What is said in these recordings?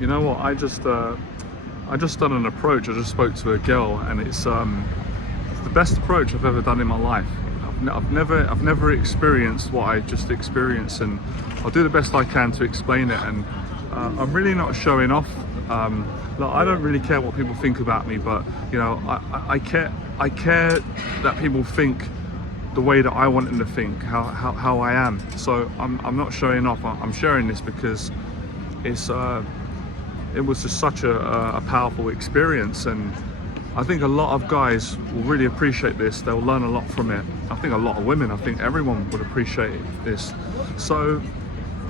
You know what? I just done an approach. I just spoke to a girl, and it's the best approach I've ever done in my life. I've never experienced what I just experienced, and I'll do the best I can to explain it. And I'm really not showing off. Look, I don't really care what people think about me, but you know, I care that people think the way that I want them to think, how I am. So I'm not showing off. I'm sharing this because it was just such a powerful experience, and I think a lot of guys will really appreciate this. They'll learn a lot from it. I think a lot of women, I think everyone would appreciate this. So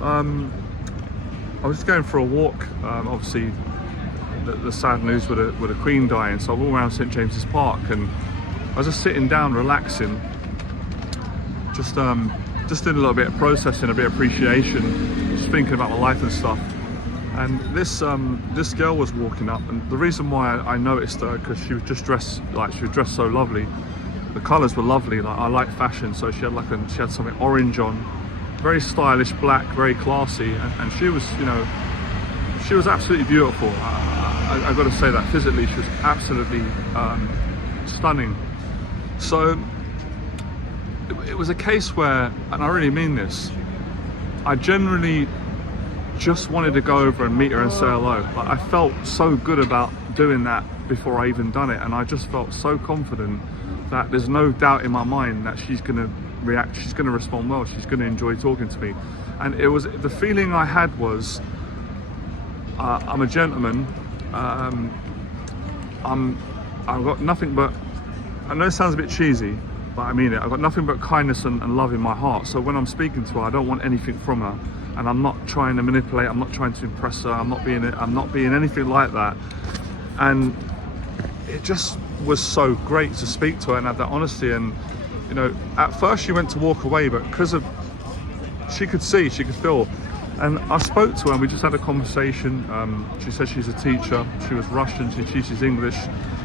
I was just going for a walk. Obviously the sad news with the Queen dying, so I walked around St James's Park, and I was just sitting down relaxing, just doing a little bit of processing, a bit of appreciation, just thinking about my life and stuff. And this girl was walking up, and the reason why I noticed her, because she was just dressed so lovely. The colours were lovely. Like, I like fashion, so she had something orange on, very stylish, black, very classy, and she was, you know, she was absolutely beautiful. I got to say that physically she was absolutely stunning. So it was a case where, and I really mean this, I generally just wanted to go over and meet her and say hello. Like, I felt so good about doing that before I even done it, and I just felt so confident that there's no doubt in my mind that she's gonna react, she's gonna respond well, she's gonna enjoy talking to me. And it was, the feeling I had was, I'm a gentleman, I've got nothing but, I know it sounds a bit cheesy, but I mean it, I've got nothing but kindness and love in my heart. So when I'm speaking to her, I don't want anything from her, and I'm not trying to manipulate, I'm not trying to impress her, I'm not being anything like that. And it just was so great to speak to her and have that honesty. And you know, at first she went to walk away, but because of, she could see, she could feel. And I spoke to her and we just had a conversation. She said she's a teacher. She was Russian, she teaches English.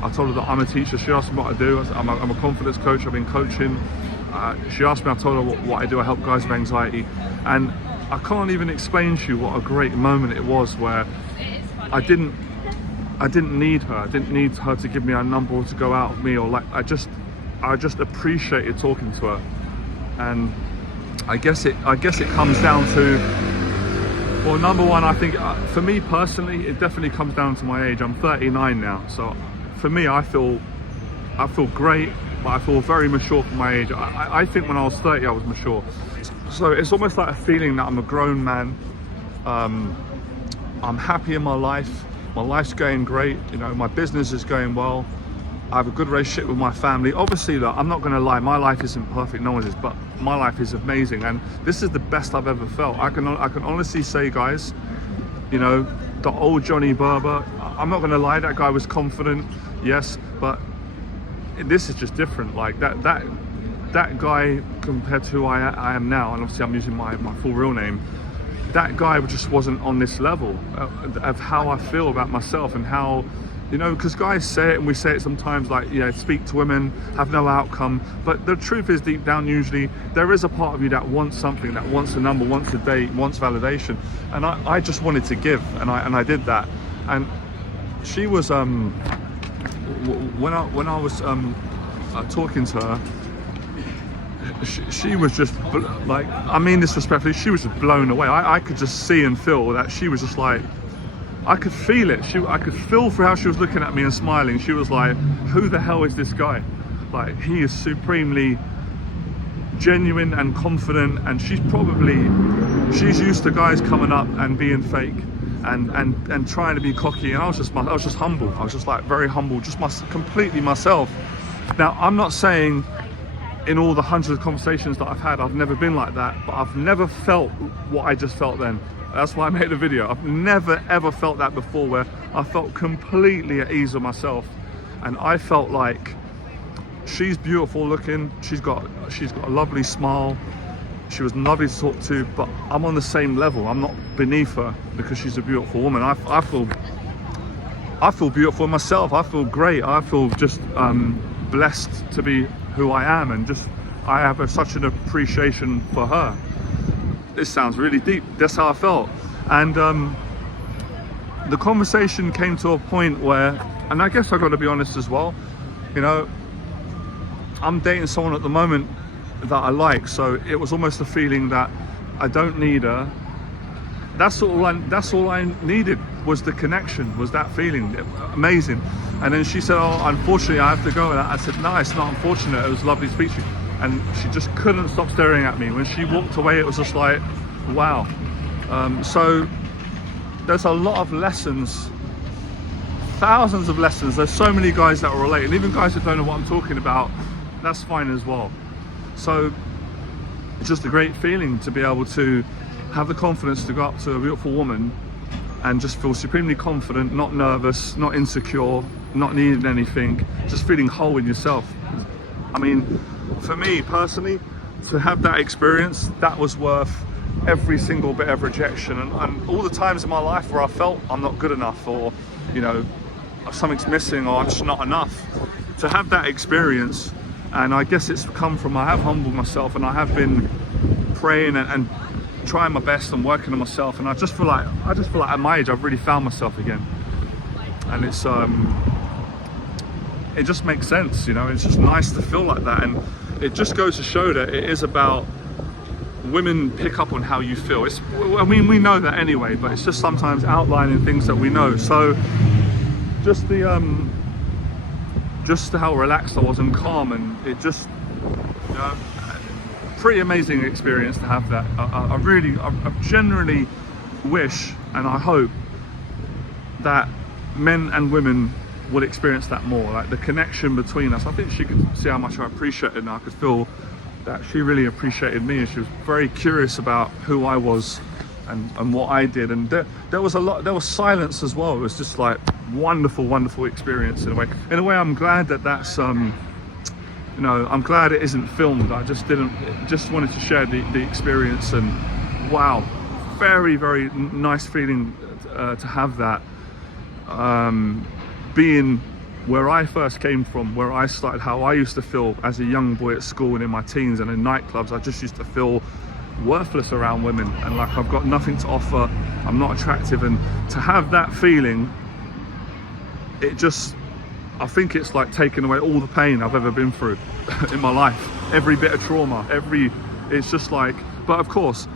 I told her that I'm a teacher. She asked me what I do. I said, I'm a confidence coach, I've been coaching. She asked me, I told her what I do. I help guys with anxiety. And I can't even explain to you what a great moment it was, where I didn't need her. I didn't need her to give me a number or to go out with me, or like, I just appreciated talking to her. And I guess it comes down to, well, number one, I think for me personally, it definitely comes down to my age. I'm 39 now, so for me, I feel great, but I feel very mature for my age. I think when I was 30, I was mature. So it's almost like a feeling that I'm a grown man. I'm happy in my life. My life's going great. You know, my business is going well. I have a good relationship with my family. Obviously, look, I'm not going to lie, my life isn't perfect, no one's is, but my life is amazing, and this is the best I've ever felt. I can honestly say, guys, you know, the old Johnny Berber, I'm not going to lie, that guy was confident, yes, but this is just different. Like that guy compared to who I am now, and obviously I'm using my full real name, that guy just wasn't on this level of how I feel about myself, and how, you know, because guys say it, and we say it sometimes, like, you know, speak to women, have no outcome. But the truth is, deep down, usually there is a part of you that wants something, that wants a number, wants a date, wants validation. And I just wanted to give, and I did that. And she was when I was talking to her, she was just like, I mean this respectfully, she was just blown away. I could just see and feel that she was just like, I could feel it. I could feel through how she was looking at me and smiling. She was like, who the hell is this guy? Like, he is supremely genuine and confident, and she's used to guys coming up and being fake and trying to be cocky. And I was just humble. I was just like very humble, just completely myself. Now, I'm not saying in all the hundreds of conversations that I've had, I've never been like that, but I've never felt what I just felt then. That's why I made the video. I've never ever felt that before, where I felt completely at ease with myself, and I felt like, she's beautiful looking, she's got a lovely smile, she was lovely to talk to, but I'm on the same level. I'm not beneath her because she's a beautiful woman. I feel beautiful myself. I feel great. I feel just blessed to be who I am, and just I have such an appreciation for her. This sounds really deep. That's how I felt. And the conversation came to a point where, and I guess I got to be honest as well, you know, I'm dating someone at the moment that I like, so it was almost a feeling that I don't need her. That's all I needed, was the connection, was that feeling. Amazing. And then she said, oh, unfortunately I have to go. And I said, no, it's not unfortunate, it was lovely to speak to you. And she just couldn't stop staring at me. When she walked away, it was just like, wow. So there's a lot of lessons, thousands of lessons. There's so many guys that will relate, and even guys that don't know what I'm talking about, that's fine as well. So it's just a great feeling to be able to have the confidence to go up to a beautiful woman and just feel supremely confident, not nervous, not insecure, not needing anything, just feeling whole in yourself. I mean, for me personally, to have that experience, that was worth every single bit of rejection, and all the times in my life where I felt I'm not good enough, or, you know, something's missing, or I'm just not enough. To have that experience, and I guess it's come from, I have humbled myself, and I have been praying and trying my best and working on myself, and I just feel like at my age I've really found myself again, and it's it just makes sense, you know. It's just nice to feel like that, and it just goes to show that it is about, women pick up on how you feel. I mean, we know that anyway, but it's just sometimes outlining things that we know. So just how relaxed I was and calm, and it just, you know, pretty amazing experience to have that. I generally wish, and I hope that men and women would experience that more, like the connection between us. I think she could see how much I appreciate it, and I could feel that she really appreciated me, and she was very curious about who I was and what I did. And there was silence as well. It was just like wonderful experience in a way. I'm glad that's you know, I'm glad it isn't filmed. I just wanted to share the experience, and wow, very nice feeling to have that. Being where I first came from, where I started, how I used to feel as a young boy at school and in my teens and in nightclubs, I just used to feel worthless around women, and like I've got nothing to offer, I'm not attractive. And to have that feeling, it just, I think it's like taking away all the pain I've ever been through in my life, every bit of trauma, it's just like, but of course,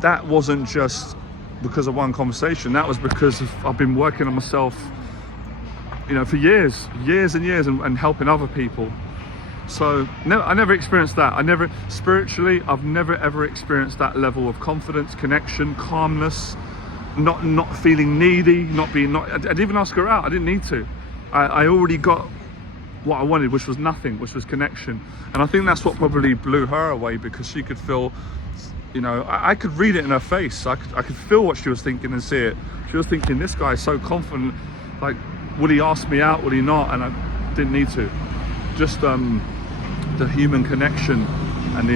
that wasn't just because of one conversation, that was because I've been working on myself, you know, for years and years, and helping other people. So I never experienced that. Spiritually, I've never ever experienced that level of confidence, connection, calmness, not feeling needy, I didn't even ask her out. I didn't need to. I already got what I wanted, which was nothing, which was connection. And I think that's what probably blew her away, because she could feel, you know, I could read it in her face. I could feel what she was thinking and see it. She was thinking, this guy is so confident, like, would he ask me out, would he not? And I didn't need to. Just the human connection and the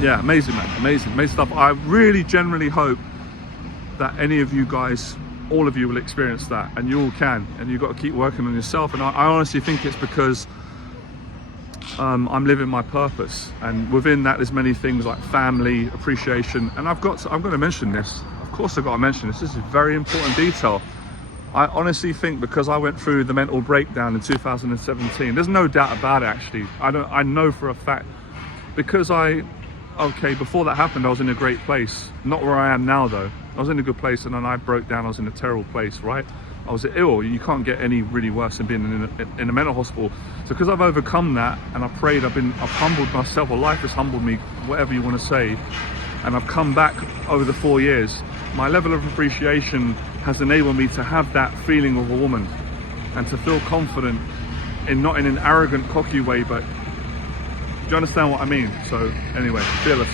yeah, amazing, man, amazing stuff. I really genuinely hope that any of you guys, all of you, will experience that, and you all can, and you've got to keep working on yourself. And I honestly think it's because I'm living my purpose, and within that there's many things like family, appreciation, and I'm going to mention this. Of course I've got to mention this. This is a very important detail. I honestly think, because I went through the mental breakdown in 2017, there's no doubt about it actually. I know for a fact, because before that happened I was in a great place. Not where I am now though. I was in a good place, and then I broke down. I was in a terrible place, right? I was ill. You can't get any really worse than being in a mental hospital. So because I've overcome that, and I prayed, I've humbled myself, or life has humbled me, whatever you want to say, and I've come back over the 4 years. My level of appreciation has enabled me to have that feeling of a woman, and to feel confident, not in an arrogant, cocky way, but do you understand what I mean? So anyway, fearless.